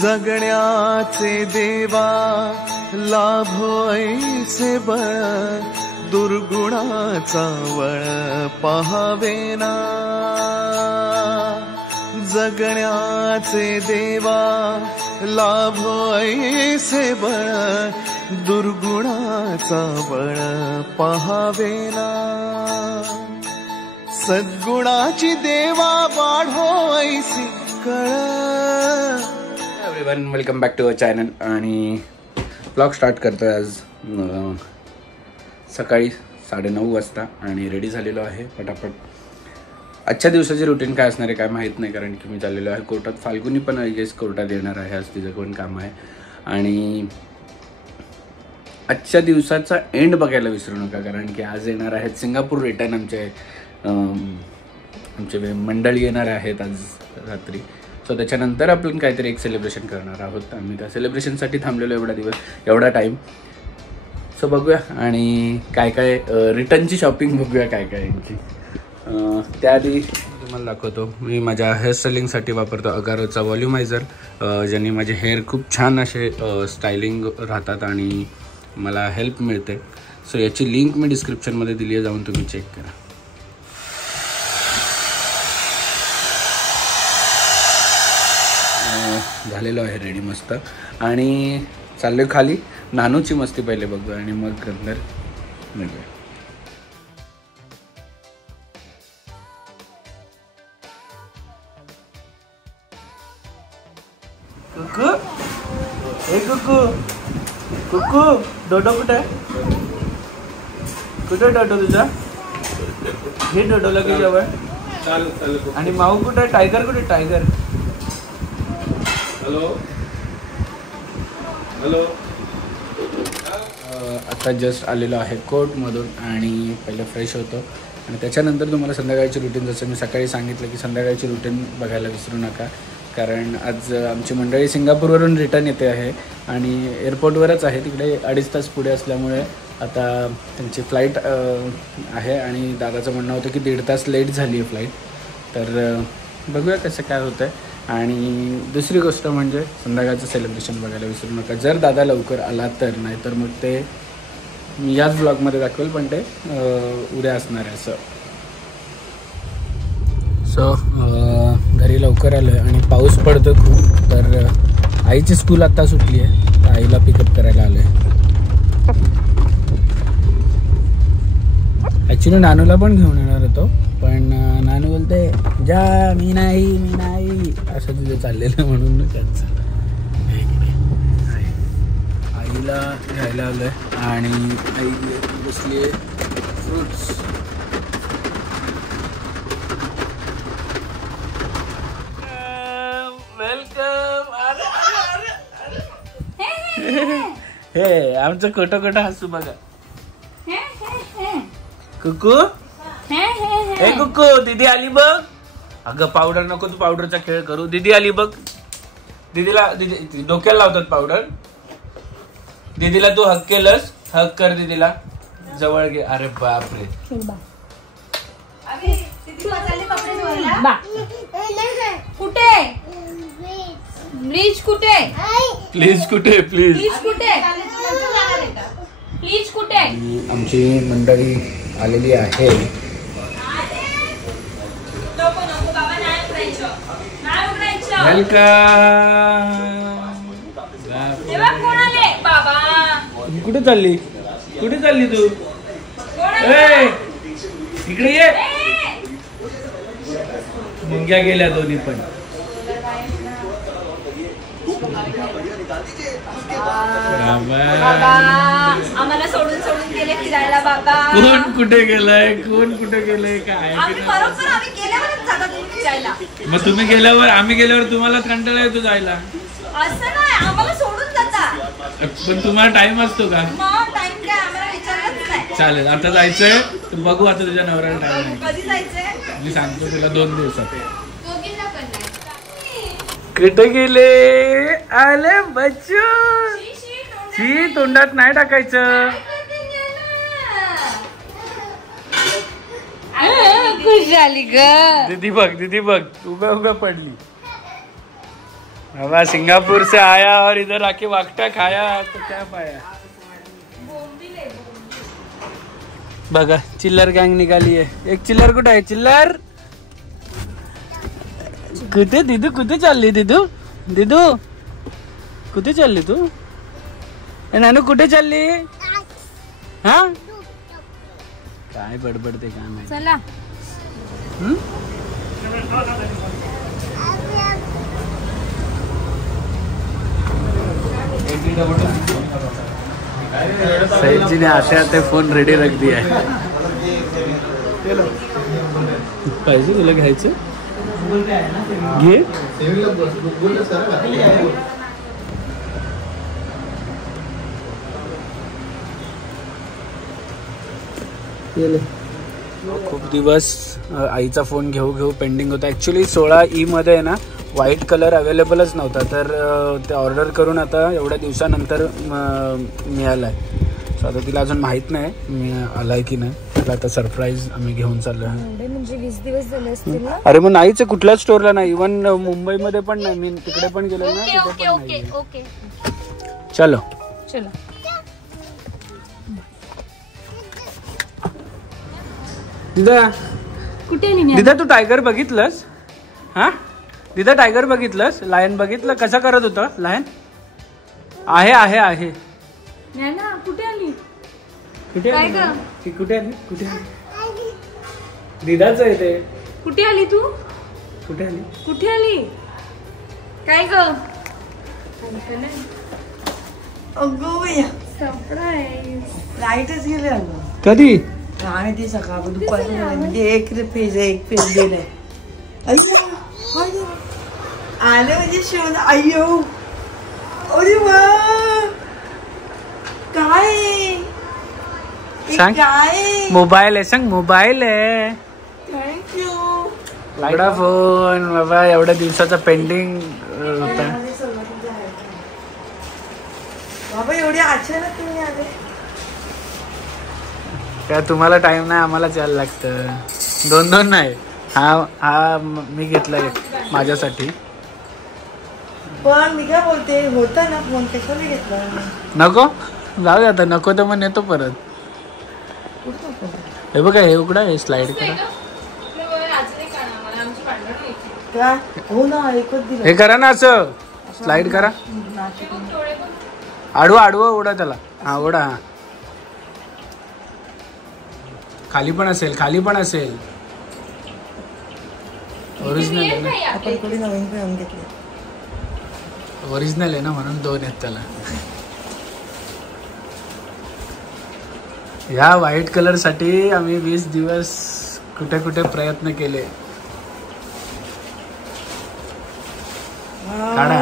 जगण्याचे देवा लाभो ऐसे बळ, दुर्गुणाचा वळ पहावेना. जगण्याचे देवा लाभो ऐसे बळ, दुर्गुणाचा बळ पहावेना. सद्गुणाची देवा वाढो ऐसी कळ. Everyone, welcome back to our channel. आणि ब्लॉग स्टार्ट करतोय आज सकाळी 9:30 वाजता आणि रेडी झालेलो आहे पटापट. आजच्या दिवसाची रुटीन काय असणार आहे काय माहीत नाही, कारण की मी चाललेलो आहे कोर्टात. फाल्गुनी पण आय गेस कोर्टात येणार आहे, आज तिचं पण काम आहे. आणि आजच्या दिवसाचा एंड बघायला विसरू नका, कारण की आज येणार आहेत सिंगापूर रिटर्न. आमचे मंडळी येणार आहेत आज रात्री. सो त्याच्यानंतर आपण काहीतरी एक सेलिब्रेशन करणार आहोत. आम्ही त्या सेलिब्रेशनसाठी थांबलेलो एवढा टाईम. सो बघूया आणि काय काय रिटर्नची शॉपिंग बघूया काय काय यांची. त्याआधी तुम्हाला दाखवतो, मी माझ्या हेअरस्टाईलिंगसाठी वापरतो अगारोचा व्हॉल्युमायझर, ज्यांनी माझे हेअर खूप छान असे स्टायलिंग राहतात आणि मला हेल्प मिळते. सो याची लिंक मी डिस्क्रिप्शनमध्ये दिली आहे, जाऊन तुम्ही चेक करा. झालेलो आहे रेडी मस्त. आणि चाललो खाली. नानूची मस्ती पहिले बघूया आणि मग नंतर निघूया. कुकू, हे कुकू, कुकू, डोडो कुठे? कुठे डोडो तुझा? हे डोडोला की जवळ. आणि माऊ कुठे? टायगर कुठे? टायगर. Hello hello. आता जस्ट आलेलो आहे कोर्टमधून आणि पहिलं फ्रेश होतो आणि त्याच्यानंतर तुम्हाला संध्याकाळची रुटीन, जसं मी सकाळी सांगितलं की संध्याकाळची रुटीन बघायला विसरू नका, कारण आज आमची मंडळी सिंगापूरवरून रिटर्न येते आहे आणि एअरपोर्टवरच आहे. तिकडे 2.5 तास पुढे असल्यामुळे आता त्यांची फ्लाईट आहे आणि दादाचं म्हणणं होतं की 1.5 तास लेट झाली आहे फ्लाईट. तर बघूया कसं काय होतं आहे. आणि दुसरी गोष्ट म्हणजे संध्याकाळचं सेलिब्रेशन बघायला विसरू नका, जर दादा लवकर आला तर. नाही तर मग ते मी याच ब्लॉगमध्ये दाखवेल, पण ते उद्या असणार आहे असं. सो घरी लवकर आलो आहे आणि पाऊस पडतो खूप. तर आईची स्कूल आत्ता सुटली आहे, तर आईला पिकअप करायला आलो आहे. ॲक्च्युली नानूला पण घेऊन येणार होतो, पण नानू बोलते जा, मी नाही असं तिथे चाललेलं म्हणून त्यांचं. आईला घ्यायला आलो आहे आणि आई बसली आहे फ्रूट्स. वेलकम. हे आमचं खोटं हसू बघा. कुकू, हे कुकू, दीदी आली बघ. अगं पावडर नको, तू पावडरचा खेळ करू. दीदी आली बघ. दीदी डोक्याला लावतात पावडर. दीदीला तू हक केलंस, हक कर दीदीला, जवळ घे. अरे बापरे. कुठे ब्लीच? कुठे प्लीज? कुठे प्लीज? प्लीज कुठे? आमची मंडळी आलेली आहे. कुठे चालली? तू? इकडे ये. मुंग्या गेल्या दोन्ही पण. आम्हाला सोडून गेले फिरायला बाबा. कोण कुठे गेलंय काय? मग तुम्ही गेल्यावर, आम्ही गेल्यावर तुम्हाला कंटाळा येतो जायला? असं नाही, आम्हाला सोडून जाता. पण तुम्हाला टाइम असतो का? टाइम काय आम्हाला विचारलंच नाही. चालेल, आता जायचंय तर बघू. आता तुझ्या नवऱ्याला टाइम नाही. कधी जायचंय? मी सांगतो तुला 2 दिवसात. कुठे गेले? आले बच्चू. तोंडात नाही टाकायचं. खुश झाली ग दीदी बघ उभ्या पडली. बाबा सिंगापुर से आया और इधर आके वाकटा खाया तो क्या पाया. बघा चिल्लर गँग निघाली आहे. एक चिल्लर कुठे आहे? चिल्लर कुठे? दिदू कुठे चालली? दिदू दिदू कुठे चालली तू? नानू कुठे चालली? हा काय बडबडते काय माहिती. चला सईद जी ने आते आते फोन रेडी रख दिया है. पाहिजे तुला घ्यायचं घे. खूप दिवस आईचा फोन घेऊ पेंडिंग होता. ॲक्च्युली 16E मध्ये आहे ना व्हाईट कलर अवेलेबलच नव्हता, तर ते ऑर्डर करून आता एवढ्या दिवसानंतर मिळाला आहे. सो आता तिला अजून माहीत नाही मी आलाय की नाही. त्याला आता सरप्राईज आम्ही घेऊन चाललो आहे. म्हणजे 20 दिवस झाले असतील ना. अरे मग नाहीच आहे, कुठल्याच स्टोअरला नाही. इव्हन मुंबईमध्ये पण नाही. मी तिकडे पण गेलो ना, तिथे पण नाही. ओके चलो चलो. दिदा कुठे आली दिदा तू टायगर बघितलंस? हा दिदा टायगर बघितलंस? लायन बघितलं कसं करत होतं लायन? आहे आहे आहे. ना कुठे आली? कुठे काय आली? गं? ती कुठे आली? कुठे आली? दिदाच आहे ते. कुठे आली तू? कुठे आली? कुठे आली? काय ग? अगो भैया सरप्राईज. लाईटच गेले अगं. कधी? आणि ती सकाळ दुपारी म्हणजे एक पेज दिलंय. अय्या आले म्हणजे शिवण. अय्यो अरे वा काय सांग. काय मोबाईल आहे सांग. मोबाईल आहे. थँक्यू. लागडा फोन बाबा. एवढ्या दिवसाचा पेंडिंग होता. बाबा एवढे अचानक तुम्ही आले. त्या तुम्हाला टाइम नाही, आम्हालाच यायला लागतं. दोन नाही. हा मी घेतलाय माझ्यासाठी. पण मी काय बोलते होता ना फोन कशाला घेतला? नको जाऊ दे आता. नको तर मग येतो परत. हे बघा हे उघडा. हे स्लाइड करा. काय हो ना एकच दिलं. हे करा ना असं. स्लाइड करा. आडवा ओढा त्याला. हा ओढा. हा खाली पण असेल. ओरिजिनल आहे ना. आपण थोडी नवीन घेऊन घेतली. ओरिजिनल आहे ना म्हणून 2 आहेत त्याला. ह्या व्हाईट कलर साठी आम्ही 20 दिवस कुठे कुठे प्रयत्न केले. काढा.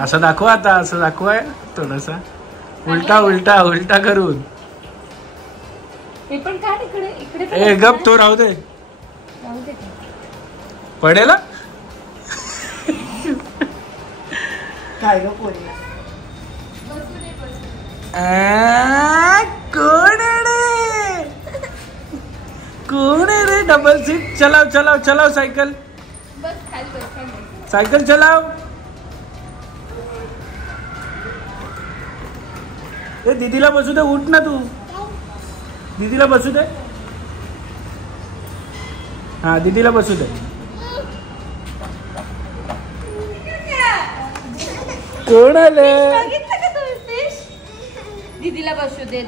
असं दाखव आता. असं दाखवाय थोडासा उलटा करून. हे पण काढ इकडे इकडे. ए गप तो राहू दे. पडेल. काय ग पोरी कोण आहे रे? Double seat. चलाव सायकल. बस खाली. सायकल चलाव. ए दीदीला बसू दे. उठ ना तू. दीदीला बसू दे. हा दीदीला बसू दे. कोण आले? दीदीला बसू दे.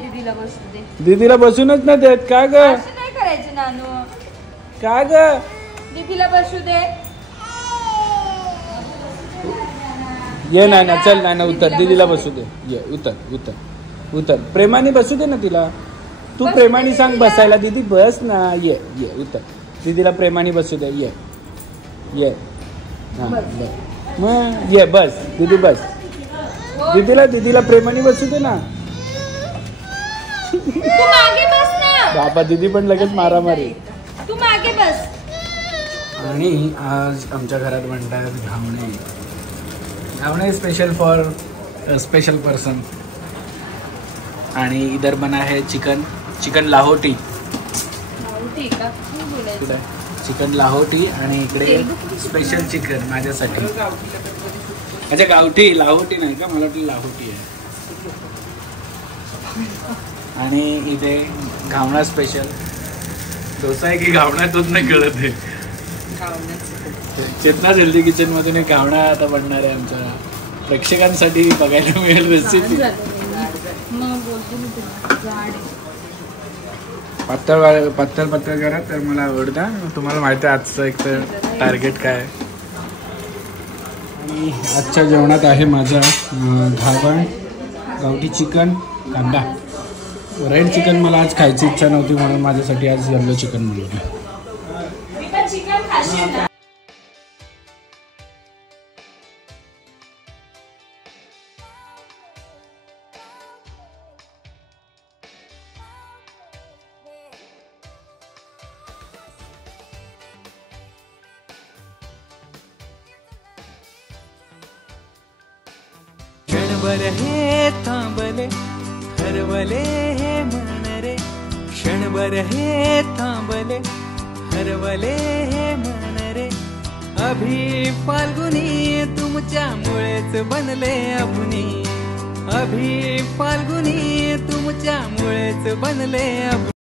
दीदीला बसूनच नाही देत. का ग? असं नाही करायचं नानू. का ग? दीदीला बसू दे. ये ना चल ना उतर. दीदीला बसू दे. ये उतर. प्रेमाने बसू दे ना तिला. तू प्रेमाने सांग बसायला. दीदी बस ना. ये उतर. दीदीला प्रेमाने बसू दे. ये हा मग ये बस. दीदी बस. दीदीला प्रेमाने बसू दे ना. तू मागे बस ना. बाबा दीदी पण लगेच मारामारी. तू मागे बस. आणि आज आमच्या घरात म्हणतात घावणे स्पेशल फॉर स्पेशल पर्सन. आणि इधर बना है चिकन लाहोटी. बिस्किट आहे, चिकन लाहोटी आणि इकडे स्पेशल चिकन माझ्यासाठी. अच्छा गावठी, लाहोटी नाही का, मला वाटलं लाहोटी आहे. आणि इथे घावणा स्पेशल डोसा आहे की घावणा तोच नाही कळत आहे. चेतना हेल्दी किचन मधून एक घावणा आता बनणार आहे आमच्या प्रेक्षकांसाठी बघायला मिळेल रेसिपी. पातळ पातळ पातळ करा तर मला आवडतं. तुम्हाला माहिती आहे आजचं एक तर टार्गेट काय आहे. आणि आजच्या जेवणात आहे माझा घावण, गावठी चिकन, कांदा. रेड चिकन मला आज खायची इच्छा नव्हती म्हणून माझ्यासाठी आज येलो चिकन बनवलं. क्षणभर हे थांबले हरवले हे मन रे, क्षणभर हे थांबले हरवले हे मन रे. अभि फाल्गुनी तुमच्यामुळेच बनले अभुनी, अभि फाल्गुनी तुमच्यामुळेच बनले अभुनी.